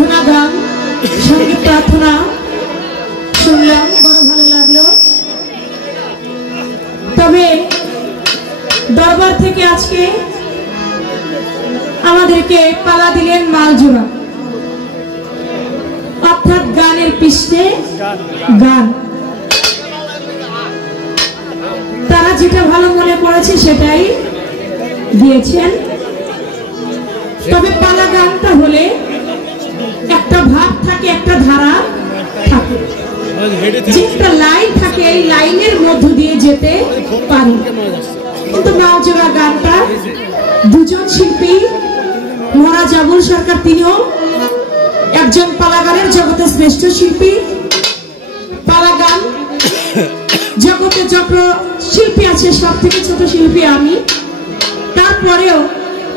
সাধনা গান সঙ্গে প্রার্থনা শুনলাম, বড় ভালো লাগলো। তবে দরবার থেকে আজকে আমাদেরকে পালা দিলেন মালজোড়া, অর্থাৎ গানের পৃষ্ঠে গান। তারা যেটা ভালো মনে করেছে সেটাই দিয়েছেন। তবে পালা গানটা হলে একটা ভাব থাকে, একটা ধারা থাকে, যে একটা লাইন থাকে, এই লাইনের মধ্য দিয়ে যেতে পারি। কিন্তু মালজোড়া গানটা দুজন শিল্পী, মহারাজ জাবুল সরকার তিনিও একজন পালা গানের জগতের শ্রেষ্ঠ শিল্পী। পালা গান জগতে যত শিল্পী আছে সব থেকে ছোট শিল্পী আমি। তারপরেও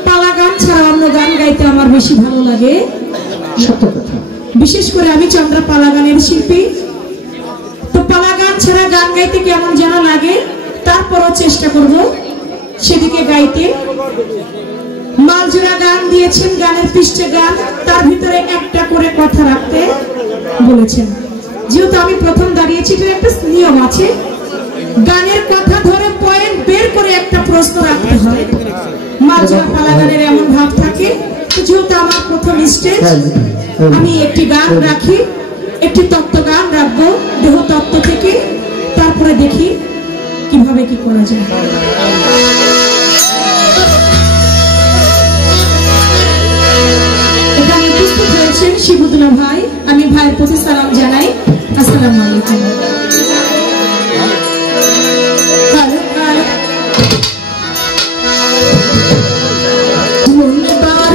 পালা গান ছাড়া অন্য গান গাইতে আমার বেশি ভালো লাগে, সত্য কথা। বিশেষ করে আমি চন্দ্রা পালা গানের শিল্পী, তো পালা গান ছাড়া গান গাইতে কেমন যেন লাগে, তারপরও চেষ্টা করব সেদিকে গাইতে। মালজোড়া গান দিয়েছেন, গানের পৃষ্ঠে গান, তার ভিতরে একটা করে কথা রাখতে বলেছেন। যেহেতু আমি প্রথম দাঁড়িয়েছি, এটার একটা নিয়ম আছে, গানের কথা ধরে পয়েন্ট বের করে একটা প্রশ্ন রাখতে হয়। মালজোড়া পালা গানের এমন ভাব থাকে। যেহেতু আমার প্রথম স্টেজ, আমি একটি গান রাখি, একটি তত্ত্ব গান রাখবো দেহ তত্ত্ব থেকে, তারপরে দেখি কিভাবে কি করা যায়। এখানে উপস্থিত হয়েছেন শিবুদ্দোলা ভাই, আমি ভাইয়ের প্রতি সালাম জানাই। আসসালামু আলাইকুম। Para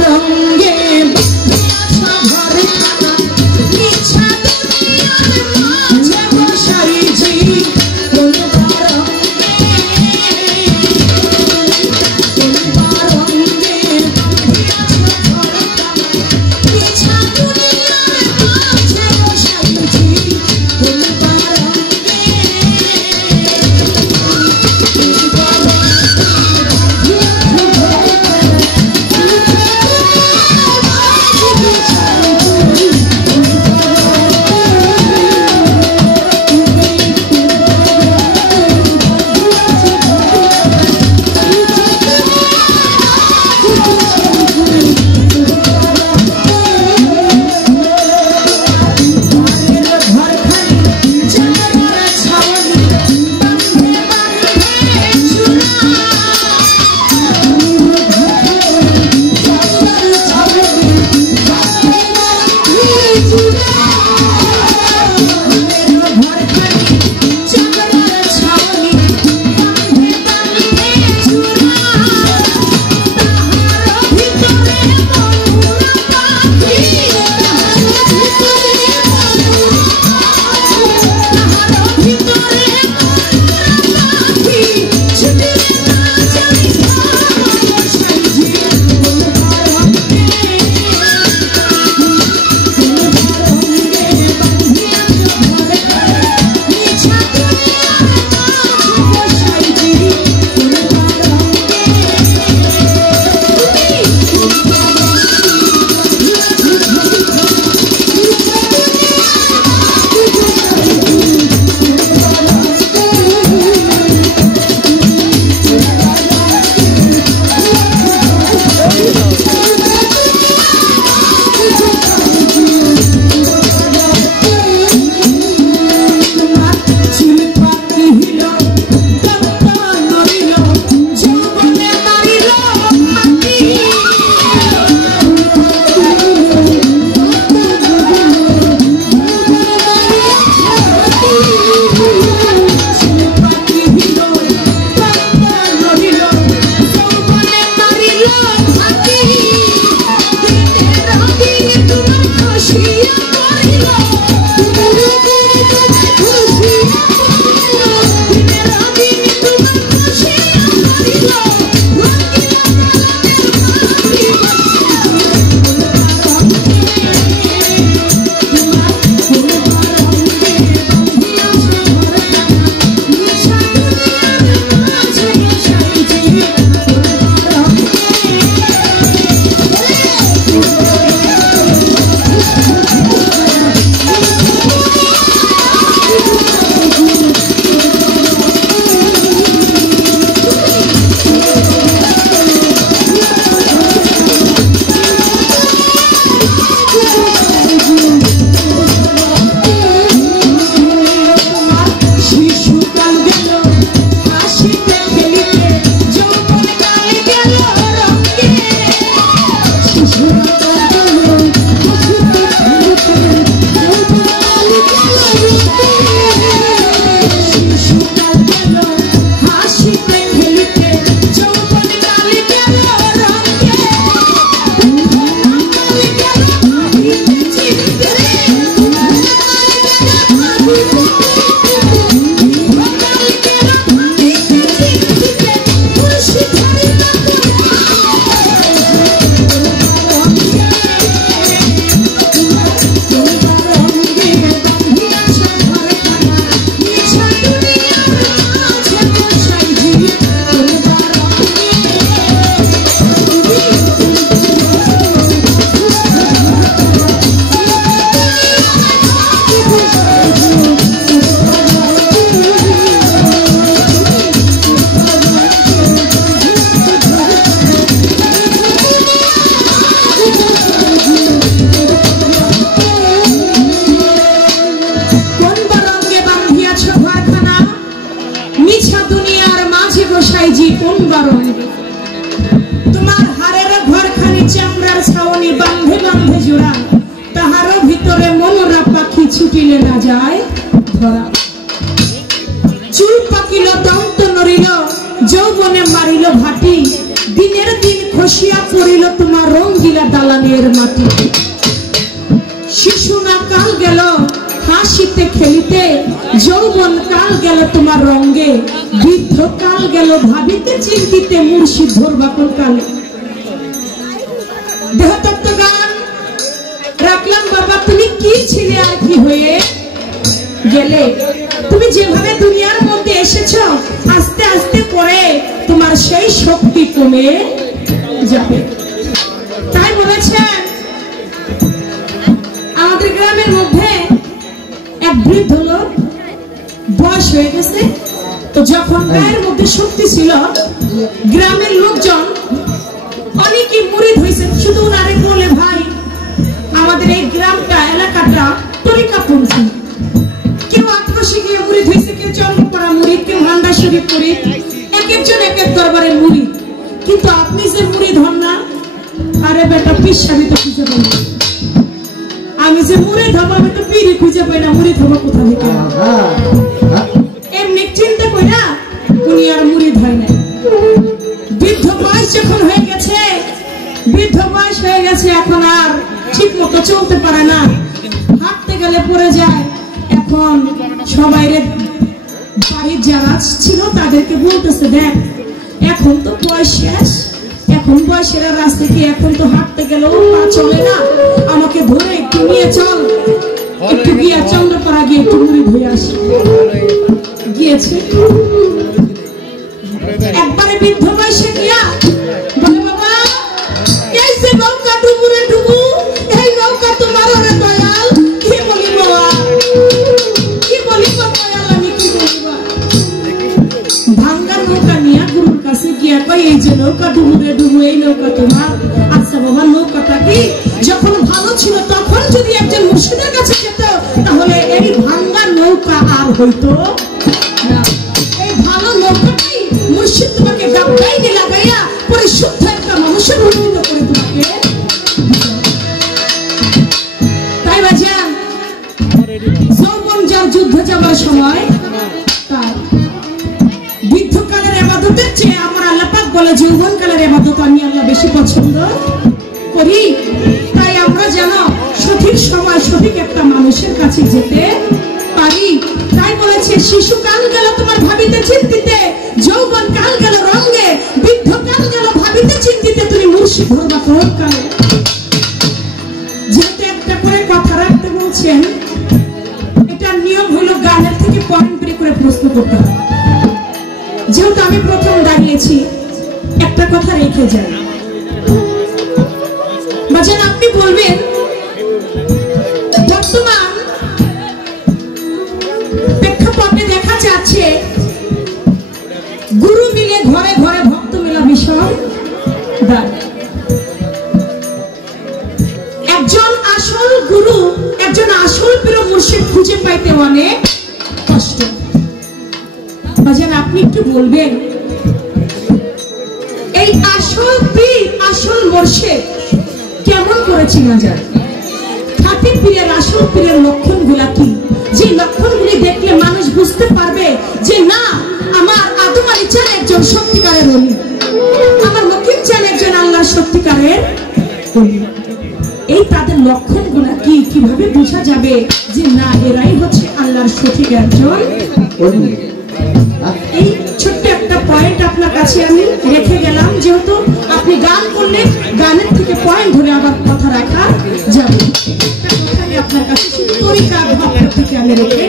তোমার অঙ্গে। তোমার হারের ঘরখানি চামড়ার ছাউনি বান্ধে বান্ধে জোড়া, তাহারও ভিতরে মনোরা পাখি ছুটিলে না যায় ধরা। চুল পাকিল দন্ত নড়িল, যৌবনে মারিল ভাটি, দিনের দিন খসিয়া পড়িল তোমার রঙ্গিলা দালানের মাটি। শিশু না কাল গেল হাসিতে খেলিতে, যৌবন কাল গেল তোমার রঙ্গে, বৃদ্ধ কাল গেল ভাবিতে চিন্তিতে, মুর্শিদ ধরবাকল কালে। দেহতত্ত্ব গান রাখলাম বাবা, তুমি কি ছিলে আর কি হয়ে গেলে। তুমি যেভাবে দুনিয়ার মধ্যে এসেছো, আস্তে আস্তে করে তোমার সেই শক্তি কমে যাবে। তাই বলেছেন আমাদের গ্রামের মধ্যে এক বৃদ্ধ লোক, বয়স হয়ে গেছে, তো যখন গায়ের মধ্যে শক্তি ছিল, গ্রামের লোকজন অনেকেই মুরিদ হয়েছে। শুধু উনারে বলে, ভাই আমাদের এই গ্রামটা এলাকাটা তরিকাপন্থী, কেউ আত্মসী গিয়ে মুরিদ হয়েছে, কেউ চন্দ্রপাড়া মুরিদ, কেউ ভান্ডার শরীফ মুরিদ, এক একজন এক এক দরবারের মুরিদ। কিন্তু আপনি যে মুরিদ হন না, আরে বেটা পীর সাহেব তো খুঁজে পাই না। আমি যে মুরিদ হবো, আমি তো পীরই খুঁজে পাই না, মুরিদ হবো কোথা থেকে? এমনি চিন্তা করি না, উনি আর মুরিদ হয় না। বৃদ্ধ বয়স যখন হয়ে গেছে, বৃদ্ধ বয়স হয়ে গেছে, এখন আর ঠিক মতো চলতে পারে না, হাঁটতে গেলে পড়ে যায়। এখন সবাই বাড়ির যারা ছিল তাদেরকে বলতেছে, দেখ এখন তো বয়স শেষ, এখন বয়সের রাস্তা কি, এখন তো হাঁটতে গেলেও পা চলে না, আমাকে ধরে একটু নিয়ে চল, একটু গিয়া চন্দ্রপাড়া গিয়ে একটু মুড়ি ধুয়ে আসি। গিয়েছে, একবারে বৃদ্ধ বয়সে গিয়া বলে, বাবা এই যে নৌকা ডুবুরে ডুবু, এই নৌকা তোমার ওরে দয়াল, কি বলিব কি বলিব দয়াল, আমি কি বলিব। ভাঙ্গা নৌকা নিয়ে গুরুর কাছে গিয়া কয়, এই যে নৌকা ডুবুরে ডুবু, এই নৌকা তোমার? আচ্ছা বাবা, নৌকাটা কি যখন ভালো ছিল তখন যদি একজন মুর্শিদের কাছে যেত, তাহলে এই ভাঙ্গা নৌকা আর হইতো না। এই ভালো নৌকাটাই মুর্শিদ তোমাকে গাবগাইনে লাগাইয়া পরিশুদ্ধ একটা মানুষের উন্নীত করে তোমাকে। তাই বাজান, যৌবন যার যুদ্ধ যাবার সময়, তার বৃদ্ধকালের ইবাদতের চেয়ে আমার আল্লাহ পাক বলে যৌবন কালের ইবাদত আমি আল্লাহ বেশি পছন্দ করি। তাই আমরা যেন সঠিক সময় সঠিক একটা মানুষের কাছে যেতে পারি। তাই বলেছে, শিশু কাল গেল তোমার ভাবিতে চিন্তিতে, যৌবন কাল গেল রঙে, বৃদ্ধ কাল গেল ভাবিতে চিন্তিতে, তুমি মুর্শিদ ধরবা কোন কালে। যেহেতু একটা করে কথা রাখতে বলছেন, এটা নিয়ম হলো গানের থেকে পয়েন্ট বের করে প্রশ্ন করতে হবে। যেহেতু আমি প্রথম দাঁড়িয়েছি, একটা কথা রেখে যাই। বাজান আপনি বলবেন, বর্তমান প্রেক্ষাপটে দেখা যাচ্ছে গুরু মিলে ঘরে ঘরে ভক্ত মেলা বিষয়, একজন আসল গুরু, একজন আসল প্রিয় মুর্শিদ খুঁজে পাইতে অনেক কষ্ট। বাজান আপনি একটু বলবেন, এই আসল পীর আসল মুর্শিদ কেমন করে চেনা যায়? খাঁটি পীরের আসল পীরের লক্ষণগুলা কি, যে লক্ষণগুলি দেখলে মানুষ বুঝতে পারবে যে না, আমার আদম আলী চান একজন সত্যিকারের ওলি, আমার মকিম চান একজন আল্লাহর সত্যিকারের ওলি। এই তাদের লক্ষণগুলা কি, কিভাবে বোঝা যাবে যে না এরাই হচ্ছে আল্লাহর সঠিক একজন ওলি? এই ছোট্ট একটা পয়েন্ট আপনার কাছে আমি রেখে গেলাম। যেহেতু আপনি গান করলে গানের থেকে পয়েন্ট ধরে আবার কথা রাখা যাবে, আপনার কাছে তরিকা ভাবটা থেকে আমি রেখে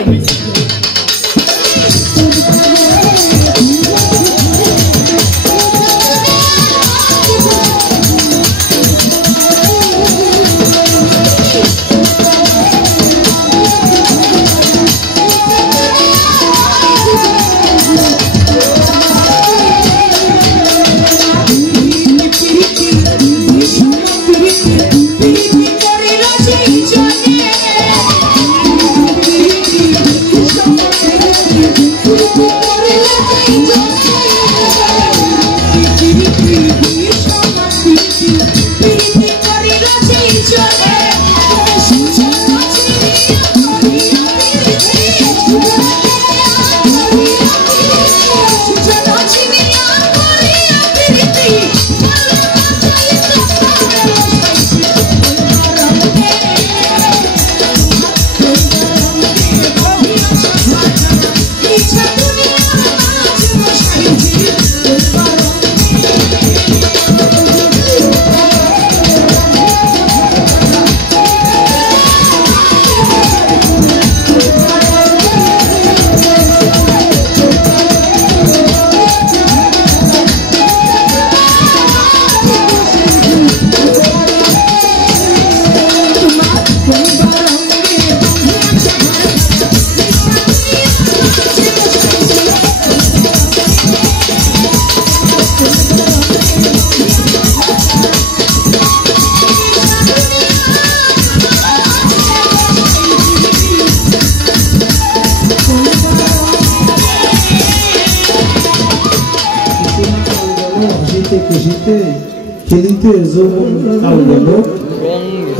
Thank you. কেশিতে খেলিতে যৌবন কাল গেল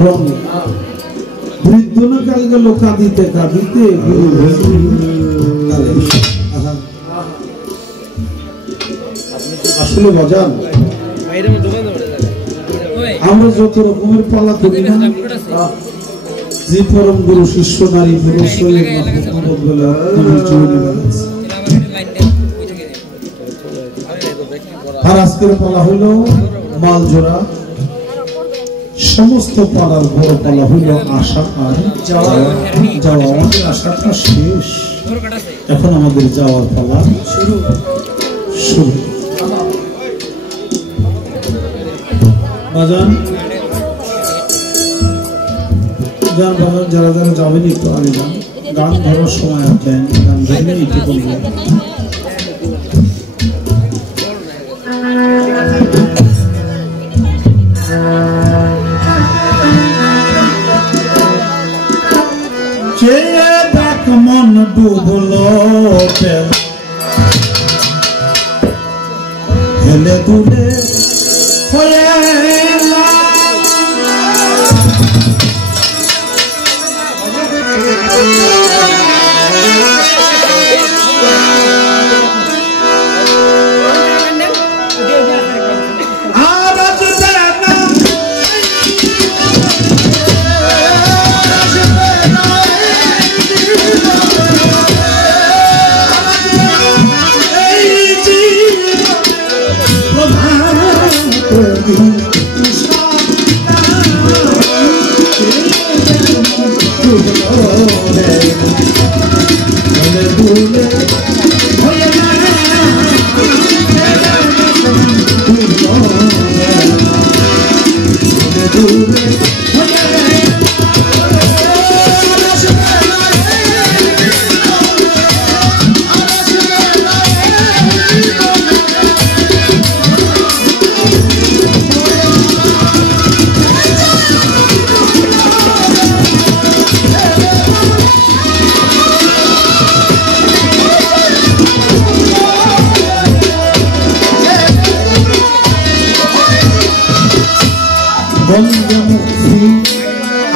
রঙে, বৃদ্ধ না কাল গেল কাঁদিতে কাঁদিতে আসলে বাজান আমরা যত রকমের পালা করি না, যে পরম গুরু শিষ্য নারী পুরুষ আর আজকের পালা হইল মালজোড়া। সমস্ত পালার বড় পালা হইল আশা আর যাওয়া। আমাদের আশাটা শেষ, এখন আমাদের যাওয়ার পালা শুরু। বাজান যারা যারা যাবেন একটু আগে যান, গান ধরার সময় আছে, গান ধরলে একটু করবেন। চেয়ে দেখ মন ডুবলো হেলে দুলে হয়ে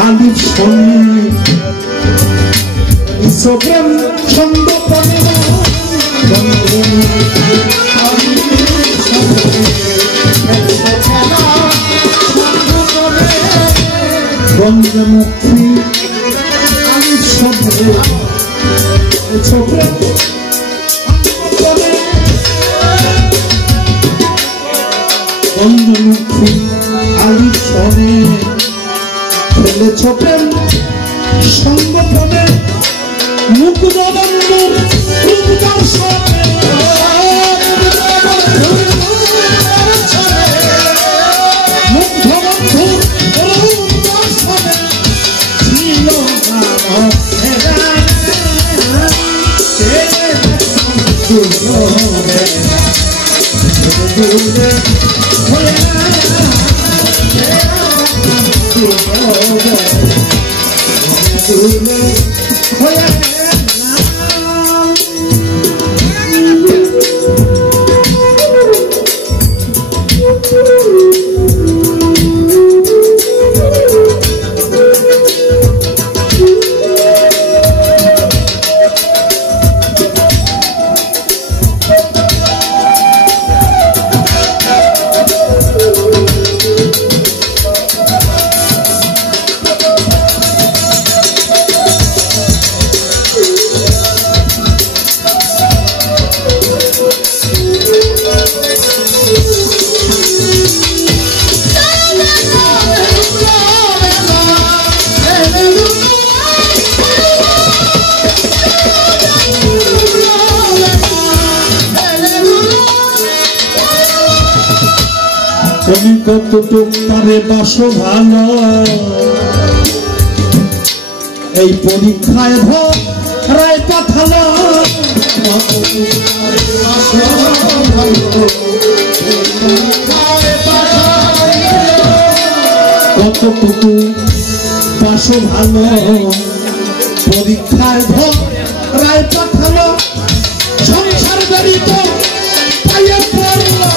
আলিফ শনি ইসবেন ছন্দ পনে গঞ্জমুখী আলিফ শব্দে ছোটে গঞ্জমুখী আলিফ শনি ফেলে ছোটেন সংগঠনে মুকুদবন্ধুর রূপদার সনে মুগ্ধবন্ধুর রূপদার সনে ছিল তুমি কতটুক পারে বাসো ভালো, এই পরীক্ষায় ধরায় পাঠালো। কতটুকু বাসো ভালো, পরীক্ষায় ধরায় পাঠালো। সংসার জড়িত পায়ে পড়লো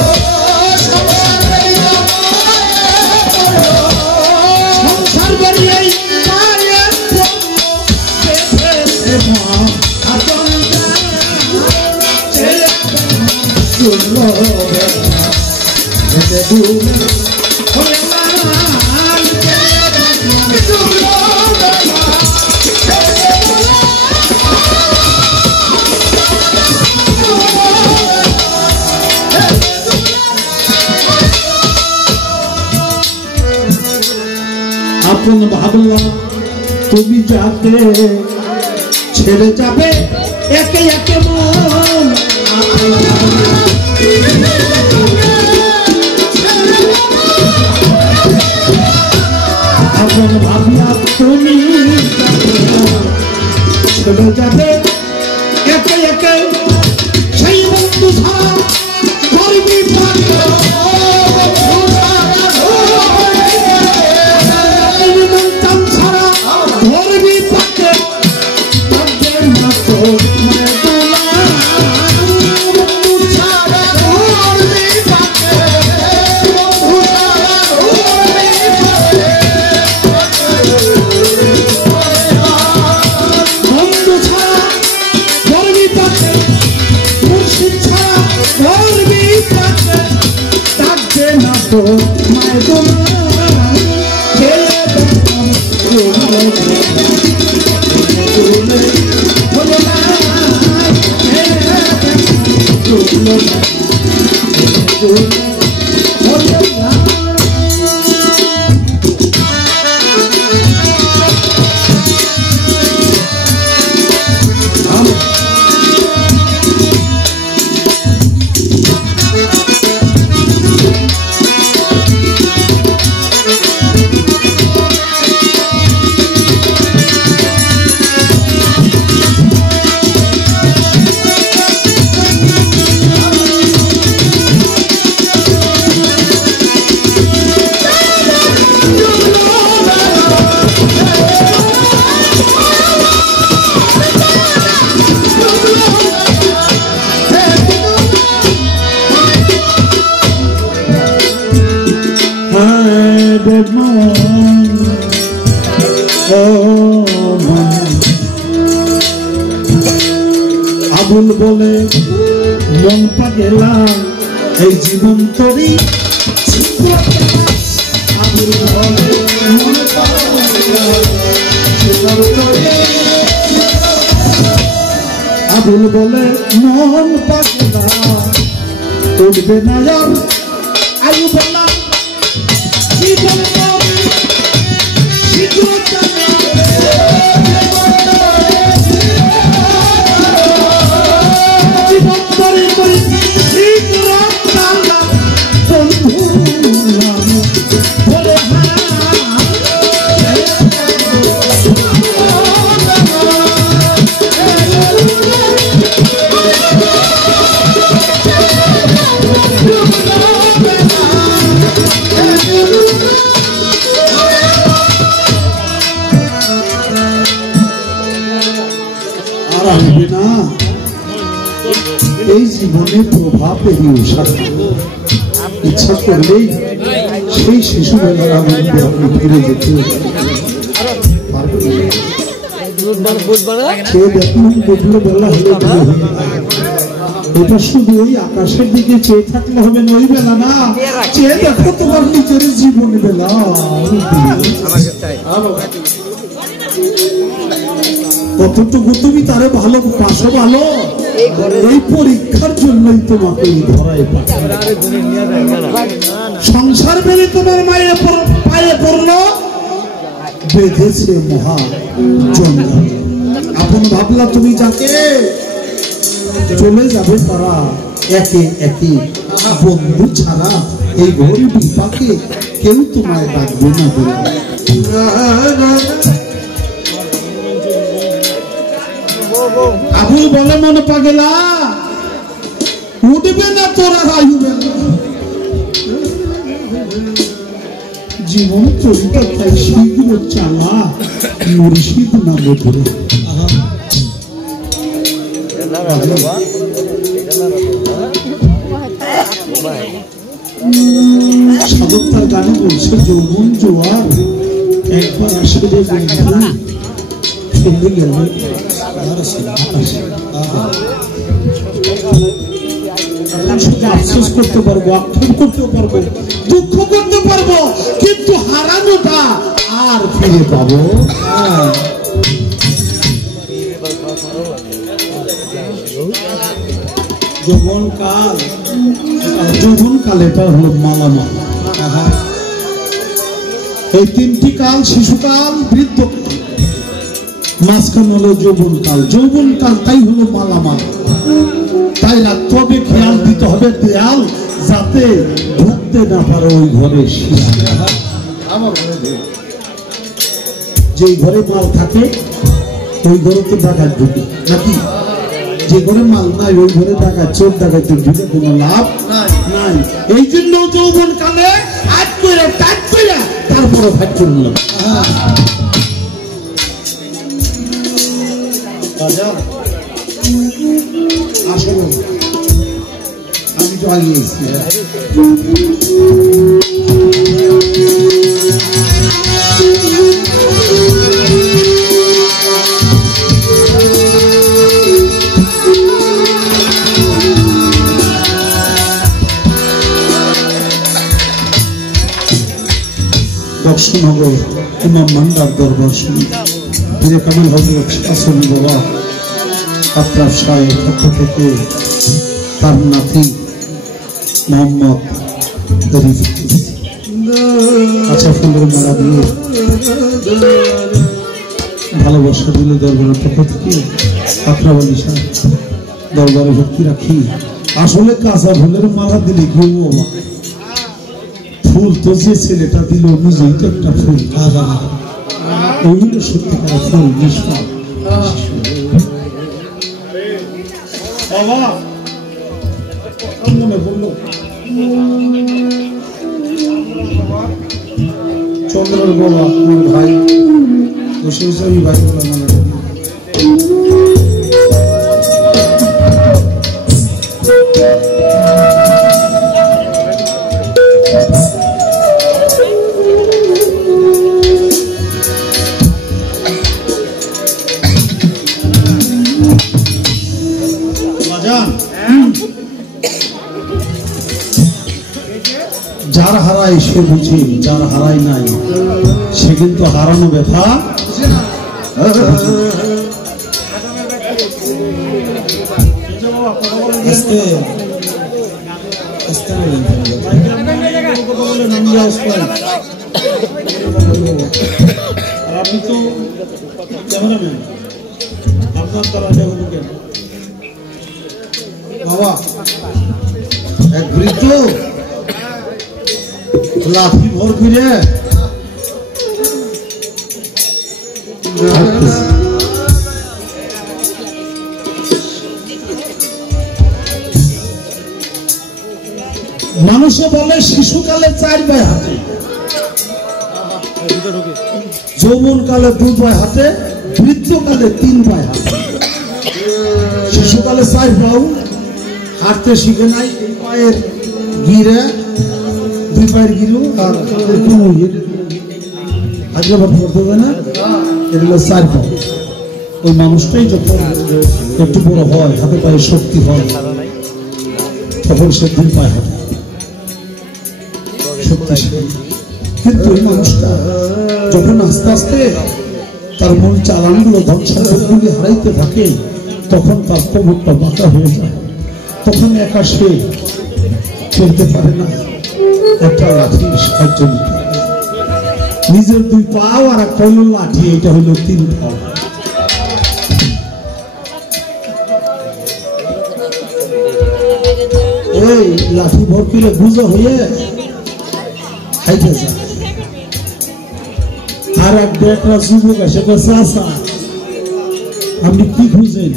আপন ভাবলাম তুমি যাতে ছেড়ে যাবে একে একে মন আপন ভাবলাম তুমি ছেড়ে যাবে একে একে সেই বন্ধু ছাড়া ধরবি আবুল বলে মন পাগেলাম এই জীবন তরি আবুল বলে মন পাগেলাম আবুল বলে মন পাগেলাম উঠবে না আর আয়ু বলা জীবন এই জীবনে প্রভাব পেরিয়ে ইচ্ছা করলেই সেই শিশুবেলার আনন্দে আপনি ফিরে যেতে এটা শুধু ওই আকাশের দিকে চেয়ে থাকলে হবে না, ওই বেলা না, চেয়ে দেখো তোমার নিজের জীবন বেলা। কতটুকু তুমি তারে ভালোবাসো, ভালো এই পরীক্ষার জন্যই তোমাকে ধরায় সংসার বেড়ে তোমার মায়ের পায়ে পড়লো, বেঁধেছে মহা জঞ্জাল। আপন ভাবলা তুমি যাকে চলে যাবে তারা একে একে, বন্ধু ছাড়া এই ঘড়ি বিপাকে কেউ তোমায় ডাকবে না বলে। আবুল বলে মনে পাগেলা উঠবে না তোরা রাইবে না, জীবন চরিতা তাই শীঘ্র চালা মুর্শিদ নামে ধরে। সাধক তার গানে বলছে যৌবন জোয়ার একবার আসে যে বন্ধু চলে গেল এখন শুধু আফসোস করতে পারবো, আক্ষেপ করতে পারবো, দুঃখ করতে পারবো, কিন্তু হারানোটা আর ফিরে পাবো না। যৌবনকাল এটা হলো মালামাল। এই তিনটি কাল, শিশুকাল, বৃদ্ধকাল, মাঝখানে হলো যৌবনকাল। যৌবনকাল তাই হলো মালামাল। তাই রাখতে হবে, খেয়াল দিতে হবে দেয়াল, যাতে ঢুকতে না পারে ওই ঘরে শিয়াল। যে ঘরে মাল থাকে ওই ঘরে তো ডাকাত ঢুকে নাকি? যে ঘরে মাল নাই ওই ঘরে ডাকাত, চোর ডাকাতে ঢুকে কোনো লাভ নাই। এই জন্য যৌবন কালে আজ করে টাচ করে তারপরে ভাগ করলাম। আসলে আমি তো আগে এসেছি। বক্সনগর ইমাম মান্ডার দরবার শুনি পীরে কামাল হযরত আসল বাবা আত্রাফ সাহেব পক্ষ থেকে তার নাতি মোহাম্মদ আচ্ছা ফুলের মালা দিয়ে ভালোবাসা দিল দরবারের পক্ষ থেকে। আত্রাফ আলী সাহেব দরবারে ভক্তি রাখি। আসলে কাঁচা ফুলের মালা দিলে কেউ বাবা, ফুল তো যে ছেলেটা দিল নিজেই তো একটা ফুল, ওইগুলো সত্যিকার ফুল নিষ্পাপ। মনে বললো চন্দ্রের বাবা আমার ভাই, বসে বসে আমি ভাই বলে মনে করি। যার হারায় সে বুঝে, যার হারায় নাই সে কিন্তু হারানো ব্যথা। আপনি তো ক্যামেরাম্যান, আপনার তারা কেন বাবা? এক বৃদ্ধ লাঠি ভর করে মানুষে বলে শিশুকালে 4 পায়ে হাঁটে, যৌবনকালে 2 পায়ে হাঁটে, বৃদ্ধকালে 3 পায়ে হাঁটে। শিশুকালে 4 পাও হাঁটতে শিখে নাই, এই পায়ের গিরে 2 পায়ের গিরু আর হায়দ্রাবাদ করতে যায় না, এগুলো 4 পাও। ওই মানুষটাই যখন একটু বড় হয়, হাতে পায়ে শক্তি হয়, তখন সে 2 পায়ে হাঁটে। কিন্তু ওই মানুষটা যখন আস্তে আস্তে তার মূল চালানগুলো ধ্বংসাগুলি হারাইতে থাকে, তখন তার কোমরটা বাঁকা হয়ে যায়। তখন একা সে চলতে পারে না, একটা লাঠির সাহায্য নিতে হবে। নিজের 2 পাও আর একটা হলো লাঠি, এটা হলো 3 পাও। এই লাঠি ভর করে বুঝা হয়ে খাইতে যায়। আর একটা যুবক এসে বলছে, আচ্ছা আপনি কি খুঁজেন?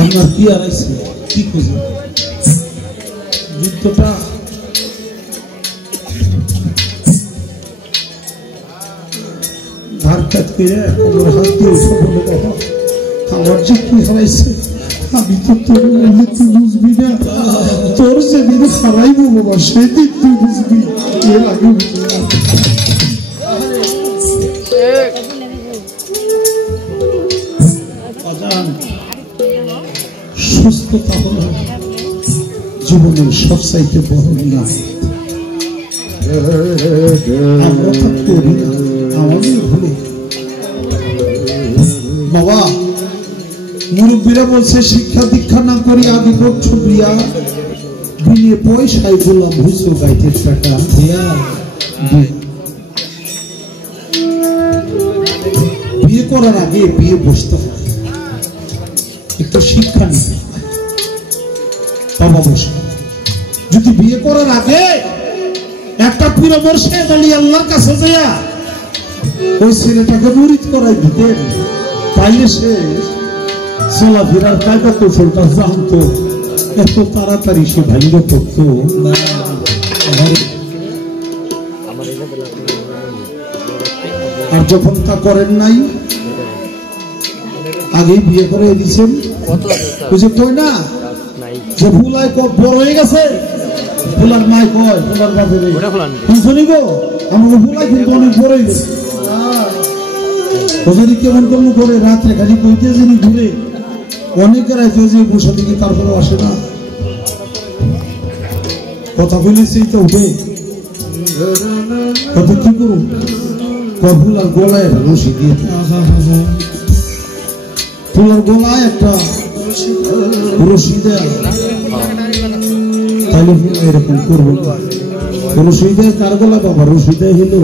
আপনার কি আর আছে, কি খুঁজেন? যুদ্ধটা ধার কাজ করে আমার হাত দিয়ে বলে, বাবা আমার যে কি হারাইছে, আমি তো তোর তুই বুঝবি না, তোর যেদিন হারাইবো বাবা সেদিন তুই বুঝবি, এর আগে বুঝবি না। সুস্থতা হলো জীবনের সবচাইতে বড় নিয়ামত। আমরা তা করি না, আমাদের ভুলে। বাবা মুরব্বীরা বলছে শিক্ষা দীক্ষা না করি আগে করছো বিয়া, বিয়ে পয়সায় গোলাম হইছো গাইতের টাকা বিয়া। বিয়ে করার আগে বিয়ে বসতে হয়, একটু শিক্ষা নিতে হয়। বাবা বসে যদি বিয়ে করার আগে একটা পীর মুর্শিদ আলী আল্লাহর কাছে যাইয়া ওই ছেলেটাকে মুরিদ করাই দিতেন, তাইলে সে চলাফেরার কায়দা কৌশলটা জানতো, এত তাড়াতাড়ি সে ভাইরে করতো না। আর যখন তা করেন নাই, আগেই বিয়ে করে দিচ্ছেন, বুঝে কই না যে ভুলাই বড় হয়ে গেছে, ভুলার মাই কয় ভুলার বাপের বুঝলি গো আমার ভুলাই কিন্তু অনেক বড় হয়ে গেছে। যদি কেমন করলো করে রাত্রে খালি কইতে যিনি ঘুরে অনেকের আছে যে বসে দিকে তারপরে আসে না, কথা বলেছি তো উঠে কত কি করুন ফুলার গলায় রশি দিয়ে, ফুলার গলায় একটা রশি দেয়, তাহলে এরকম করবো। রশি দেয় কার গলা বাবা? রশি দেয় হলো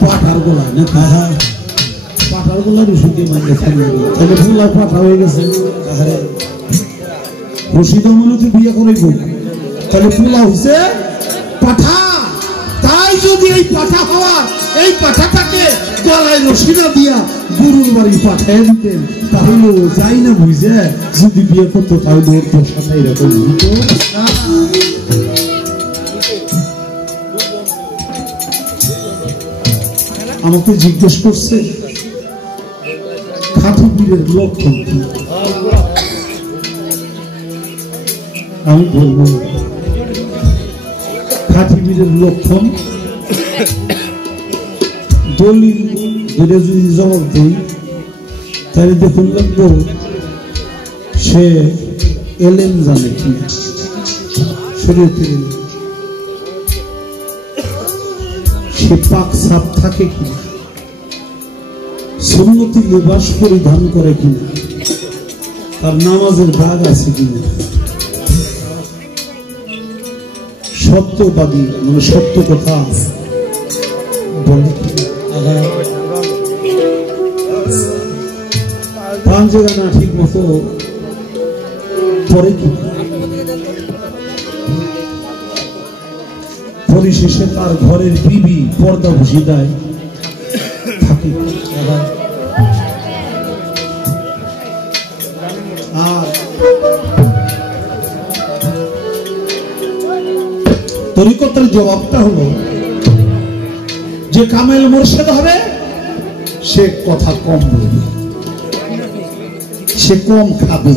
পাঠার গলায় না, পাঠার গলা রশি দিয়ে মানে তাহলে ফুলা পাঠা হয়ে গেছে। রশি দেওয়া মনে হচ্ছে বিয়ে করে তাহলে ফুলা হয়েছে পাঠা। তাই যদি এই পাঠা হওয়া এই পাঠাটাকে গলায় রশি না দিয়া গুরুর বাড়ি পাঠায় দিতেন, তাহলে ও যাই না বুঝে যদি বিয়ে করতো তাহলে ওর তোর সাথে এরকম হতো। আমাকে জিজ্ঞেস করছে খাঁটি পীরের লক্ষণ কি, আমি বলবো খাঁটি পীরের লক্ষণ দলিল ধরে যদি জবাব দিই তাহলে দেখুন লাগবো সে এলেম জানে কিনা, শরীয়তে সে পাক সাপ থাকে কিনা, সুন্নতি লিবাস পরিধান করে কিনা, তার নামাজের দাগ আছে কিনা, সত্যবাদী মানে সত্য কথা বলে কিনা, পাঞ্জেরা না ঠিক মতো পরে কিনা, পরিশেষে তার ঘরের বিবি পর্দা ভুষি দেয় থাকে। আর তরিকতের জবাবটা হলো যে কামেল মুর্শিদ হবে সে কথা কম বলবে, সে কম খাবে,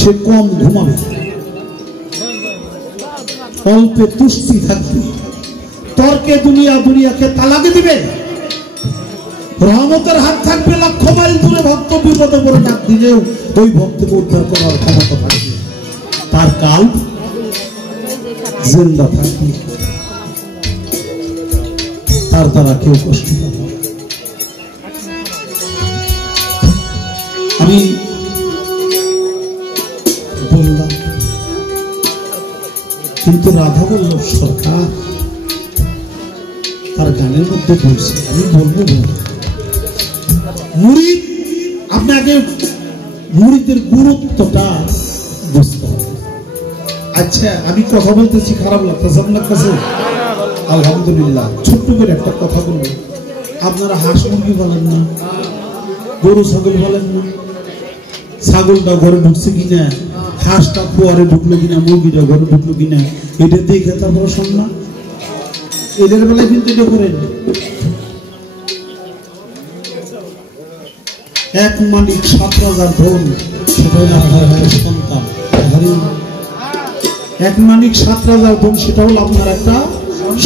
সে কম ঘুমাবে, অল্পে তুষ্টি থাকবে, তর্কে দুনিয়াকে তালাকে দিবে, রহমতের হাত থাকবে, লক্ষ মাইল দূরে ভক্ত বিপদে পড়ে ডাক দিলেও ওই ভক্তকে উদ্ধার করার ক্ষমতা থাকবে, তার কাল জিন্দা থাকবে, তার দ্বারা কেউ কষ্ট পাবে। আমি বললাম কিন্তু রাধা বল্লভ সরকার তার গানের মধ্যে বলছে, আমি বলবো মুরিদ আপনাকে মুরিদের গুরুত্বটা বুঝতে হবে। আচ্ছা আমি কথা বলতেছি খারাপ লাগতেছে আপনার কাছে? আলহামদুলিল্লাহ। ছোট্ট করে একটা কথা বলবো, আপনারা হাঁস মুরগি বলেন না, গরু ছাগল বলেন না, ছাগলটা ঘরে ঢুকছে কিনা, হাঁসটা কুয়ারে ঢুকলো কিনা, মুরগিটা ঘরে ঢুকলো কিনা, এটা দেখে তারপর শুনলাম এদের বেলায় কিন্তু এটা করেন। এক মালিক 7,000 ধন, সেটা হলো আপনার সন্তান। এক মালিক 7,000 ধন, সেটা হলো আপনার একটা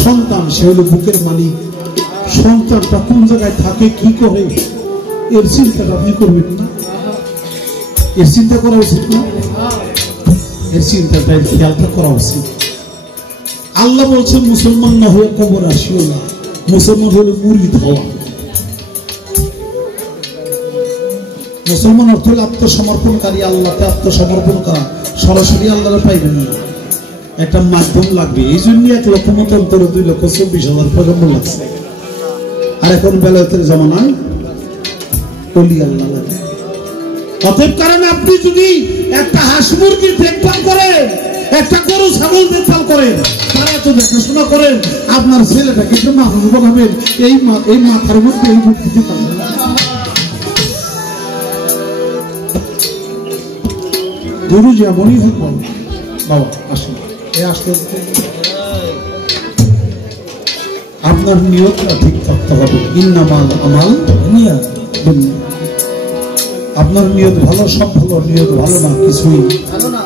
সন্তান, সে হলো বুকের মালিক। সন্তানটা কোন জায়গায় থাকে, কি করে, এর চিন্তাটা আপনি করবেন না? এর চিন্তা করা উচিত না? এই চিন্তাটা খেয়ালটা করা উচিত। আল্লাহ বলছেন মুসলমান না হয়ে কবর আসিও না, মুসলমান হলে মুরিদ হওয়া। মুসলমান অর্থ হল আত্মসমর্পণকারী, আল্লাহকে আত্মসমর্পণ করা। সরাসরি আল্লাহরে পাইবেন না, একটা মাধ্যম লাগবে। এই জন্য 1 লক্ষ মতো অন্তরে 2,24,000 পর্যন্ত লাগছে। আর এখন বেলায়েতের জামানায় ওলি আল্লাহ লাগে। অতএব কারণে আপনি যদি একটা হাঁস মুরগির দেখভাল করেন, একটা গরু ছাগল দেখভাল করেন, তারা তো দেখাশোনা করেন, আপনার ছেলেটাকে একটু মাথা বলাবেন, এই মাথার মধ্যে এই বুদ্ধিতে পারবেন না। গরু যেমনই হোক বাবা আসুন, এই আসতে আপনার নিয়তটা ঠিক থাকতে হবে। ইন্নামাল আমাল নিয়াত। আপনার নিয়ত ভালো, সব ভালো। নিয়ত ভালো না, কিছুই ভালো না।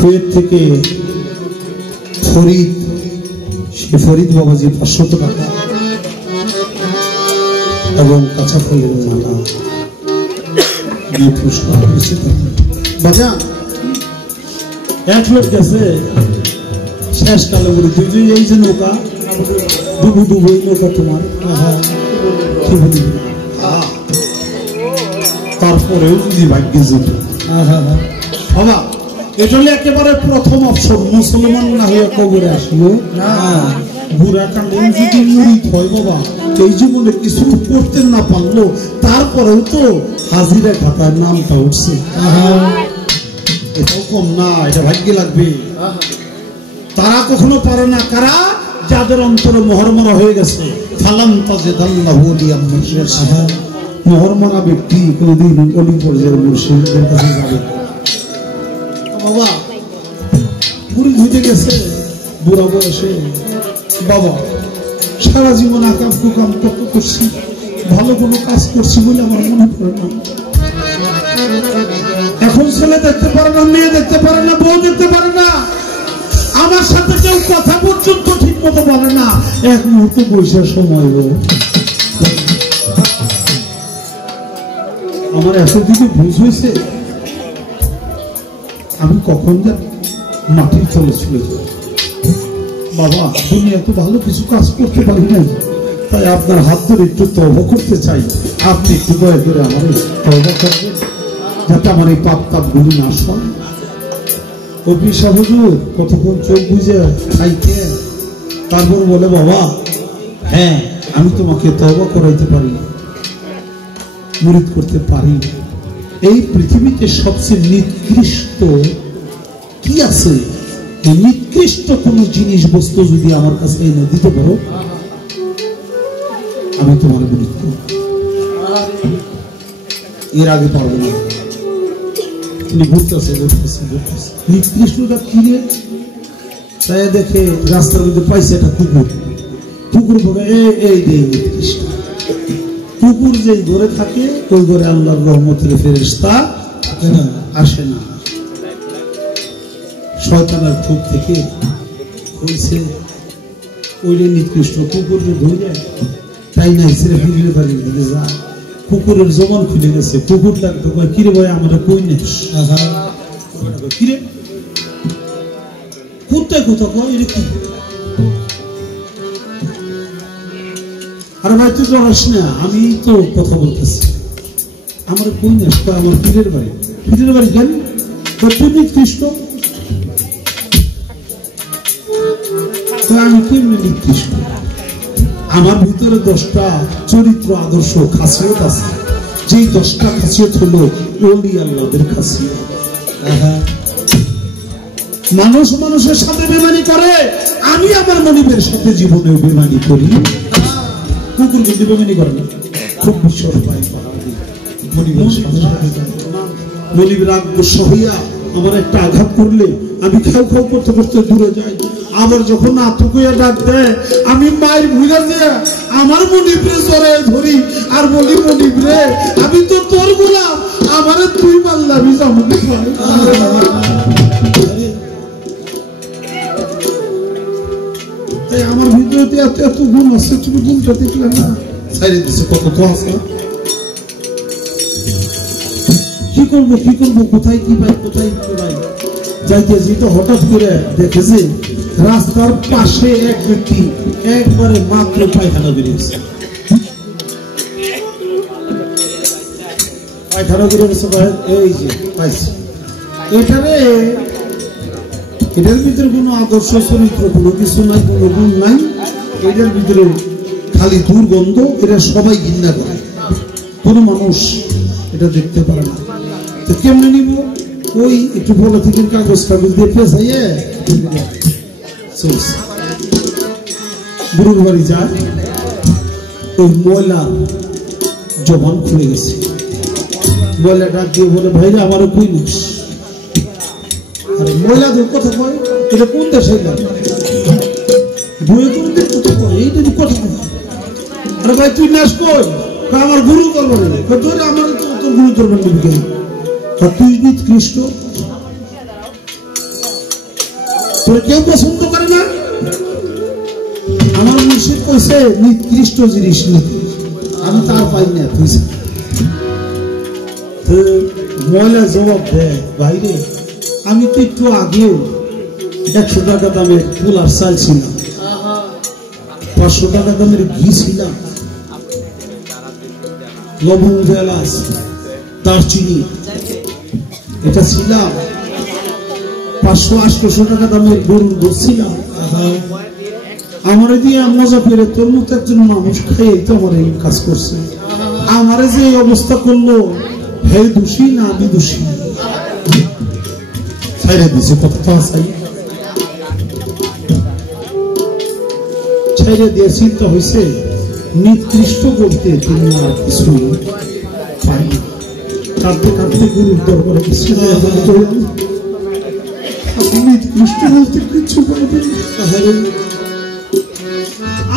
কুয়েত থেকে ফরিদ, সে ফরিদ বাবাজি 500 টাকা এবং কাঁচা ফলের মালা দিয়ে পুরস্কার করেছে। বাজা 1 লোক গেছে শেষকালে বলে, তুই এই যে নৌকা ডুবু ডুবু, এই নৌকা তোমার, কি বলি তারপরেও যদি ভাগ্যে যেত। বাবা এটা হলে একেবারে প্রথম অপশন। মুসলমান না হয়ে কবরে আসিও না। বুড়া কাণ্ডে যদি মুরিদ হয় বাবা, এই জীবনে কিছু করতে না পারলো, তারপরেও তো হাজিরা খাতার নামটা উঠছে। এটাও কম না, এটা ভাগ্যে লাগবে। তারা কখনো পারে না কারা? যাদের অন্তরে মোহরমরা হয়ে গেছে। ফালাম তাজিদাল্লাহু লিয়াম মুরশিদ। মোহরমরা ব্যক্তি কোনদিন ওলি পর্যায়ের মুর্শিদের কাছে যাবে বাবা। মুরিদ হইতে গেছে বুড়া বয়সে বাবা, সারা জীবন আকাম কুকাম কত করছি, ভালো কোনো কাজ করছি বলে আমার মনে পড়ে না। এখন ছেলে দেখতে পারে না, মেয়ে দেখতে পারে না, বউ দেখতে পারে না, আমার সাথে কেউ কথা পর্যন্ত ঠিক মতো বলে না। এক মুহূর্তে বৈশাখ সময় আমার এতদিকে ভুল হয়েছে, আমি কখন যে মাটির তলে চলে যাব। বাবা তুমি এত ভালো কিছু কাজ করতে পারি নাই, তাই আপনার হাত ধরে একটু তওবা করতে চাই। আপনি একটু দয়া করে আমার তওবা করবেন, যাতে আমার এই পাপ তাপগুলি না হয়। কবির সাহেব হুজুর কতক্ষণ চোখ বুঝে খাইতে, তারপর বলে বাবা হ্যাঁ আমি তোমাকে তওবা করাইতে পারি, মুরিদ করতে পারি। এই পৃথিবীতে সবচেয়ে নিকৃষ্ট কি আছে? এই নিকৃষ্ট কোন জিনিস বস্তু যদি আমার কাছে এনে দিতে পারো, আমি তোমার মুরিদ করব। এর আগে পারবো না। তিনি ঘুরতেছে নিকৃষ্টটা কি রে? তাই দেখে রাস্তার মধ্যে পাইছে একটা কুকুর। কুকুর বলে এই নিকৃষ্ট কুকুর যেই ঘরে থাকে ওই ঘরে আল্লাহর রহমতের ফেরেশতা আসে না। শয়তানের খুব থেকে হয়েছে ওইটা নিকৃষ্ট কুকুরকে ধরে তাই না ছেড়ে ফিরে বাড়ি দিতে যা। কুকুরের জবান খুলে গেছে। কুকুর ডাকতে কয় কিরে ভাই আমরা কই নেই, কিরে কোথায় কোথা কয় এটা কি? আরে ভাই তুই জড়াস না, আমি তো কথা বলতেছি। আমার কই না, আমার পীরের বাড়ি। পীরের বাড়ি কেন? তুই নিকৃষ্ট। আমি কেমনি নিকৃষ্ট? আমার ভিতরে 10টা চরিত্র আদর্শ খাসিয়ত আছে, যেই 10টা খাসিয়ত হলো ওলি আল্লাহদের খাসিয়ত। মানুষ মানুষের সাথে বেমানি করে, আমি আমার মনিবের সাথে জীবনেও বেমানি করি। কুকুর কিন্তু বেমানি করে না, খুব বিশ্বাস পাই মনিবের আগ্রহ হইয়া আমার একটা আঘাত করলে আমি খাও খাও করতে করতে দূরে যাই, আবার যখন আতুকুয়া ডাক দেয় আমি মায়ের ভুলে দিয়ে আমার মনিবরে জড়ায় ধরি আর বলি মনিবরে আমি তো তোর গোলাম, আমারে তুই মারলাম জামাতে আমার ভিতরে এত এত গুণ আছে, তুমি গুণটা দেখলে না ছাড়িয়ে দিচ্ছে কত তো আছে। কি করবো কোথায় কি পাই কোথায় কি পাই যাইতেছি তো হঠাৎ করে দেখেছি রাস্তার পাশে এক ব্যক্তি একবারে মাত্র পায়খানা বেরিয়েছে, পায়খানা বেরিয়েছে এই যে পাইছি। এটার ভিতরে কোনো আদর্শ চরিত্র কোনো কিছু নাই, কোনো গুণ নাই, এটার ভিতরে খালি দুর্গন্ধ, এটা সবাই ঘৃণা করে, কোনো মানুষ এটা দেখতে পারে না। তো কেমনে নিব, ওই একটু বলে থেকে কাগজ দিয়ে পেঁচাইয়ে চলছে গুরুর বাড়ি যায়, ওই ময়লা জবান খুলে গেছে, ময়লা ডাক দিয়ে বলে ভাইরা আমারও কই নিস, আরে ময়লা কথা কয় এটা কোন দেশে বইয়ে কোন কথা কয় এইটা কথা কয়, আরে ভাই তুই নাচ কর আমার গুরু করবো তোর আমার তোর গুরু করবেন কেন, তুই নিকৃষ্ট, তোর কেউ পছন্দ করে না, আমার মুর্শিদ কইছে নিকৃষ্ট জিনিস নাকি, আমি তার পাই না তুই ময়লা জবাব দেয় বাইরে আমি তো একটু আগেও 100 টাকা দামের কুলার চাল ছিলাম, 500 টাকা দামের ঘি ছিলাম, লবঙ্গ এলাচ দারচিনি এটা ছিলাম, 500-800 টাকা দামের গরুর দুধ ছিলাম, আমারে দিয়ে মজা পেরে তোর মতো একজন মানুষ খেয়ে তো আমার এই কাজ করছে, আমারে যে অবস্থা করলো হে দোষী না আমি দোষী, ছাইরে দিছে কথা চাই ছাইরে দিয়ে চিন্তা হয়েছে নিকৃষ্ট বলতে তিনি আর কিছুই পাই, কাঁদতে কাঁদতে গুরুর দরবারে নিকৃষ্ট বলতে কিছু পাইবেন,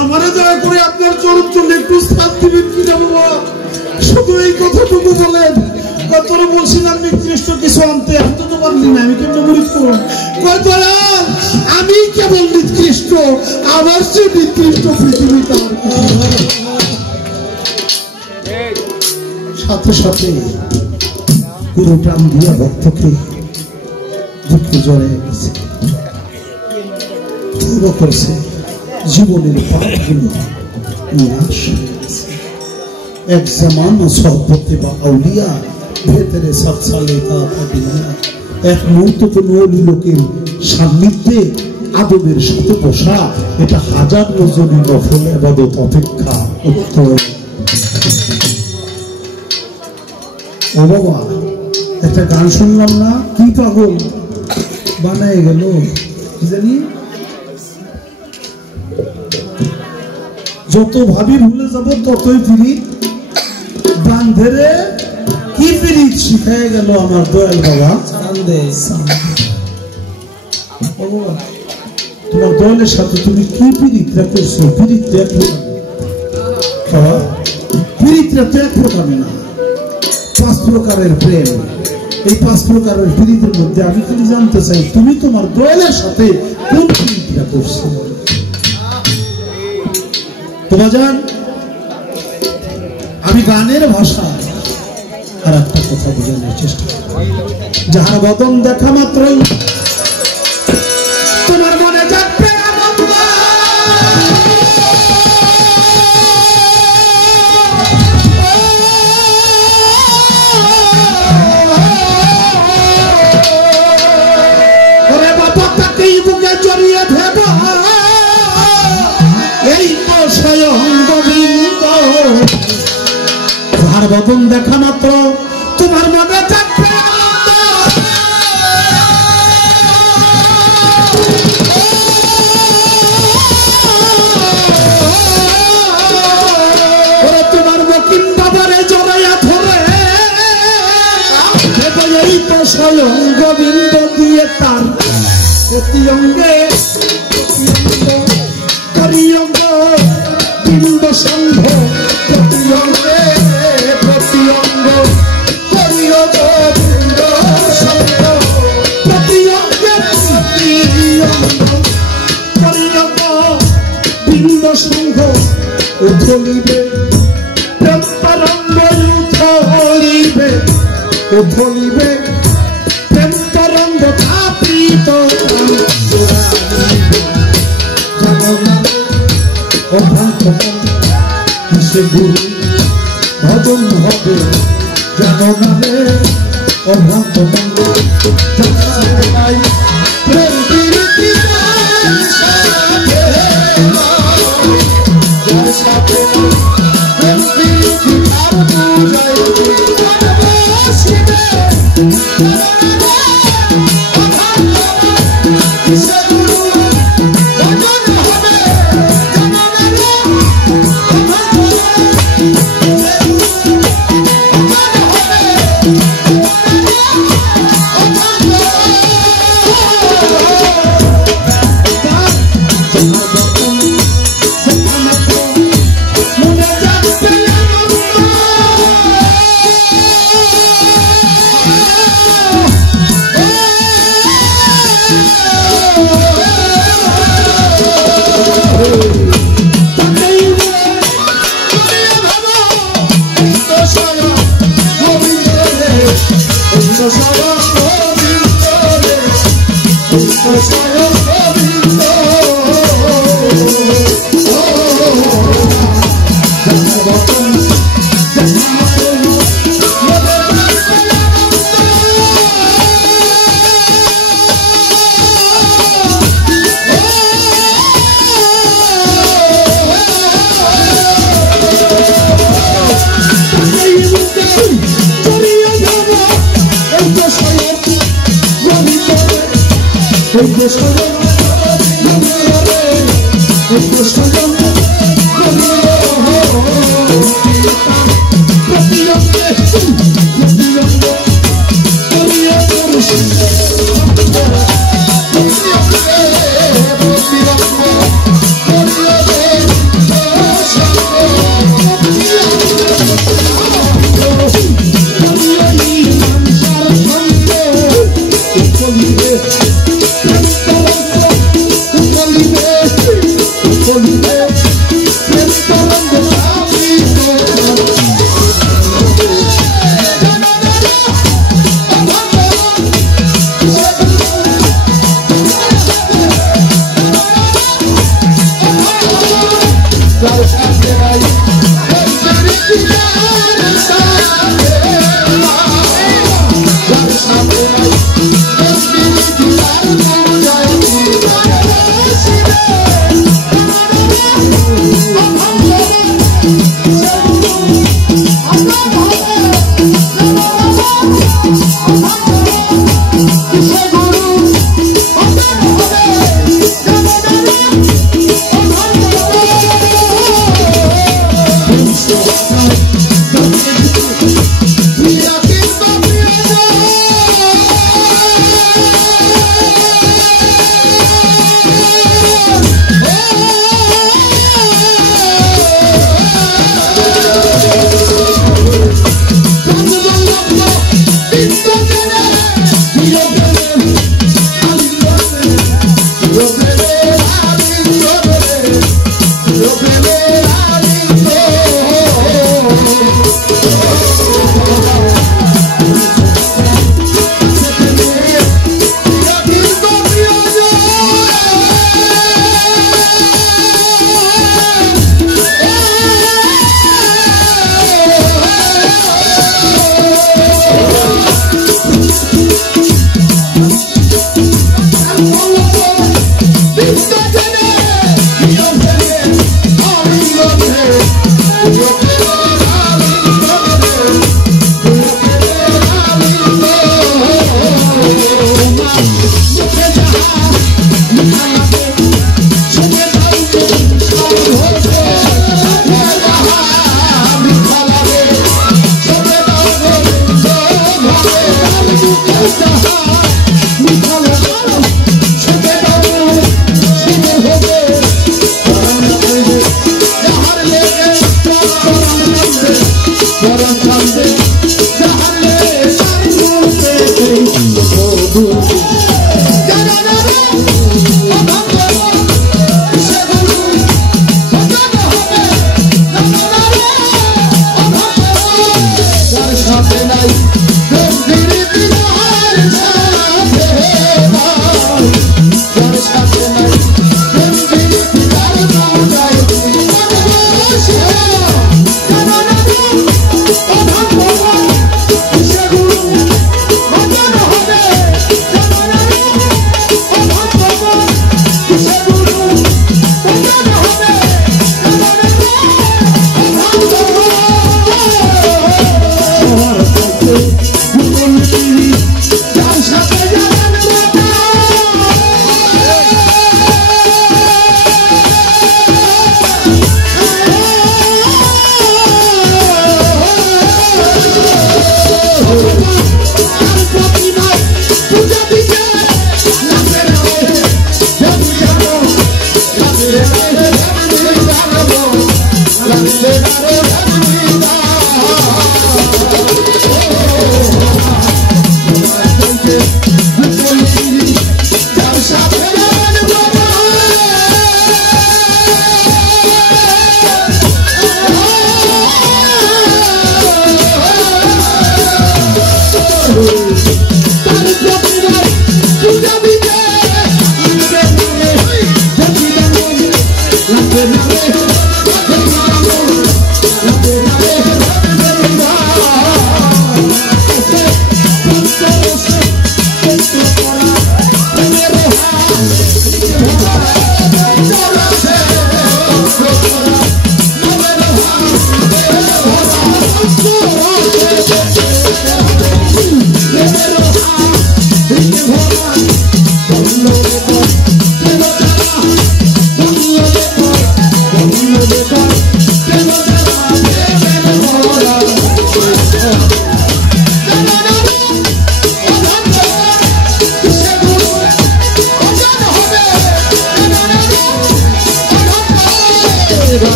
আমারে দয়া করে আপনার চরণ চলে একটু স্থান দিবেন কি না বাবা, শুধু এই কথাটুকু বলেন, তোরা বলছিলাম নিকৃষ্ট কিছু আনতে, আমি তো পারলি না, আমি কেমন মরিত করব, আমি কেবল নিকৃষ্ট, আমার সে নিকৃষ্ট পৃথিবী তার সাথে সাথে গুরু প্রাণ দিয়া ভক্তকে দুঃখ জড়াইয়া গেছে, করছে জীবনের পাপগুলো নিরাশ হয়ে গেছে, এক জামানা সহবতে বা আউলিয়া ভেতরে সব সালে এক মুহূর্ত কোন লোকের সান্নিধ্যে আদবের সাথে বসা এটা 1000 রজনী নফল ইবাদত অপেক্ষা উত্তম। ও বাবা একটা গান শুনলাম না, কি পাগল বানায় গেল কি জানি, যত ভাবি ভুলে যাব ততই ফিরিত বান্ধেরে, কি ফিরিত শিখায় গেল আমার দয়াল বাবা, তোমার দয়ালের সাথে তুমি কি পিরিতরা করছো, পিরিতরা তো এক প্রকার না, 5 প্রকারের প্রেম, এই 5 প্রকারের পিরিতের মধ্যে আমি খালি জানতে চাই তুমি তোমার দয়ালের সাথে কোন পিরিতরা করছো। তোমার জান আমি গানের ভাষা আর একটা কথা বোঝানোর চেষ্টা করি, যাহার বদন দেখা মাত্রই তোমার মনে জাগবে আনন্দ, ওরে বাবা তাকেই বুকে জড়িয়ে ধেব, এই তো স্বয়ং গোবিন্দ, যাহার বদন দেখা মাত্র তোমার মনে জাগবে আনন্দ, তার প্রতি অঙ্গে করিয়ঙ্গ বিন্দ সংঘ প্রতি অঙ্গে করিয়ঙ্গ বিন্দ সংঘ প্রতি অঙ্গে করিয়ঙ্গ বিন্দ সংঘ উথলিবে প্রেম তরঙ্গ উথলিবে উথলিবে প্রেম তরঙ্গ তাপিত অভ্রান্ত সে গুরু ভজন হবে জানো নামে অভ্রান্ত প্রেম বিরতি প্রেম বিরতি আর বুঝাই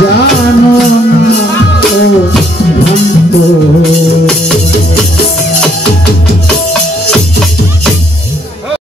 জানো না